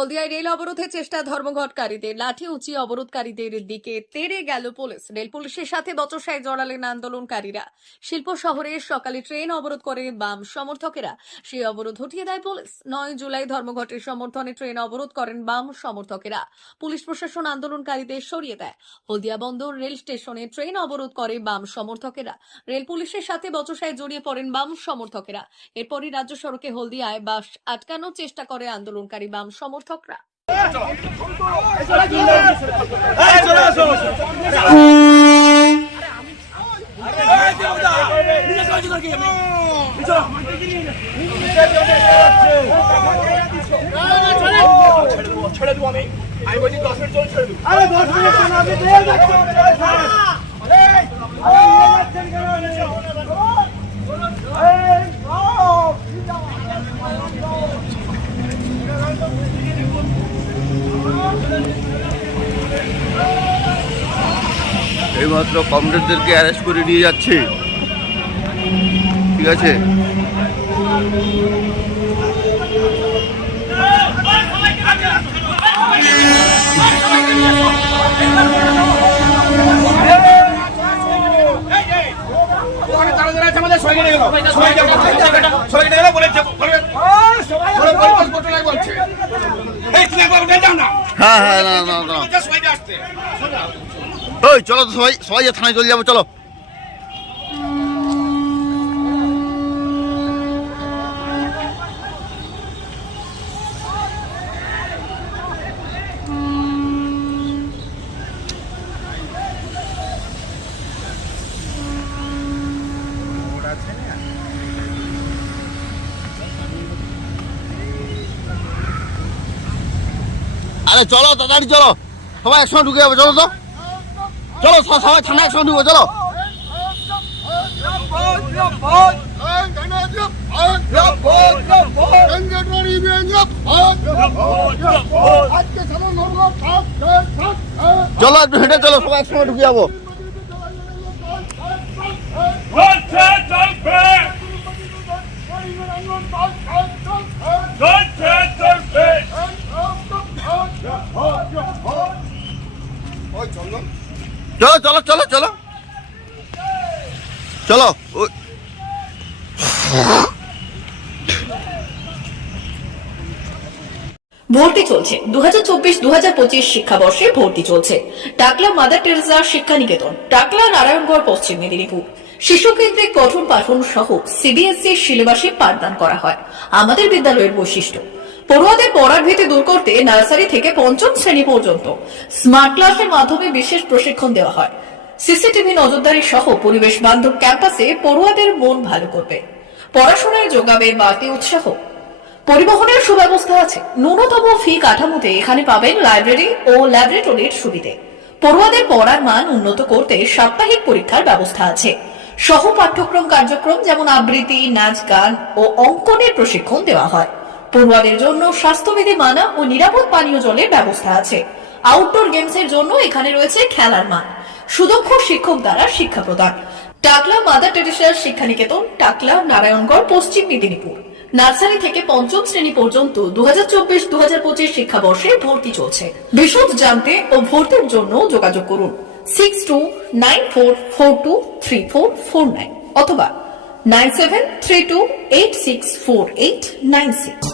হলদিয়ায় rail অবরোধের চেষ্টা ধর্মঘটকারীদের, লাঠি উঁচিয়ে অবরোধকারীদের দিকে তেড়ে গেল পুলিশ। রেল পুলিশের সাথে বচসায় জড়ালেন আন্দোলনকারীরা। শিল্প শহরে সকালে ট্রেন অবরোধ করে বাম সমর্থকেরা, সেই অবরোধ হটিয়ে দেয় পুলিশ। 9 জুলাই ধর্মঘটের সমর্থনে ট্রেন অবরোধ করেন বাম সমর্থকেরা। পুলিশ প্রশাসন আন্দোলনকারীদের সরিয়ে দেয়। হলদিয়া বন্দর রেল স্টেশনে ট্রেন অবরোধ করে বাম সমর্থকেরা। রেল পুলিশের সাথে বচসায় জড়িয়ে পড়েন বাম সমর্থকেরা। এরপরই রাজ্য সড়কে হলদিয়ায় বাস আটকানোর চেষ্টা করে আন্দোলনকারী বাম সমর্থকরা। ছেড়ে দেবো আমি বলছি 10 মিনিট চল ছেড়ে দেবো। এইমাত্র কমরেডদেরকে অ্যারেস্ট করে নিয়ে যাচ্ছে। ঠিক আছে, হ্যাঁ হ্যাঁ, না না না, ওই চলো তো, সবাই সবাই থানায় চলে যাবো, চলো। আরে চলো তাড়াতাড়ি চলো, সবাই একসঙ্গে ঢুকে যাবো, চলো তো, চলো সবাই থানায় একসঙ্গে ঢুকবো, চলো। চলো একটু হেঁটে চলো, সবাই একসঙ্গে ঢুকে যাবো। চলো চলো চলো চলো চলো। ভর্তি চলছে 2024-2025 শিক্ষাবর্ষে ভর্তি চলছে টাকলা মাদার টেরেসা শিক্ষা নিকেতন, টাকলা নারায়ণগড়, পশ্চিম মেদিনীপুর। শিশু কেন্দ্রিক পঠন পাঠন সহ সিবিএসই সিলেবাসে পাঠদান করা হয়। আমাদের বিদ্যালয়ের বৈশিষ্ট্য, পড়ুয়াদের পড়ার ভীতি দূর করতে নার্সারি থেকে পঞ্চম শ্রেণী পর্যন্ত স্মার্ট ক্লাসের মাধ্যমে বিশেষ প্রশিক্ষণ দেওয়া হয়। সিসিটিভি নজরদারি সহ পরিবেশ বান্ধব ক্যাম্পাসে পড়ুয়াদের মন ভালো করবে, পড়াশোনায় যোগাবে বাড়তি উৎসাহ। পরিবহনের সুব্যবস্থা আছে। ন্যূনতম ফি কাঠামোতে এখানে পাবেন লাইব্রেরি ও ল্যাবরেটরির সুবিধে। পড়ুয়াদের পড়ার মান উন্নত করতে সাপ্তাহিক পরীক্ষার ব্যবস্থা আছে। সহ পাঠ্যক্রম কার্যক্রম যেমন আবৃত্তি, নাচ, গান ও অঙ্কনের প্রশিক্ষণ দেওয়া হয়। পড়ুয়াদের জন্য স্বাস্থ্যবিধি মানা ও নিরাপদ পানীয় জলের ব্যবস্থা আছে। আউটডোর গেমসের জন্য এখানে রয়েছে খেলার মাঠ। সুদক্ষ শিক্ষক দ্বারা শিক্ষা প্রদান। টাকলা মাদার টেরেসা শিক্ষা নিকেতন, টাকলা, নারায়ণগড়, পশ্চিম মেদিনীপুর। নার্সারি থেকে পঞ্চম শ্রেণী পর্যন্ত 2024-2025 শিক্ষাবর্ষে ভর্তি চলছে। বিশদ জানতে ও ভর্তির জন্য যোগাযোগ করুন 6294423449 অথবা 9732864896।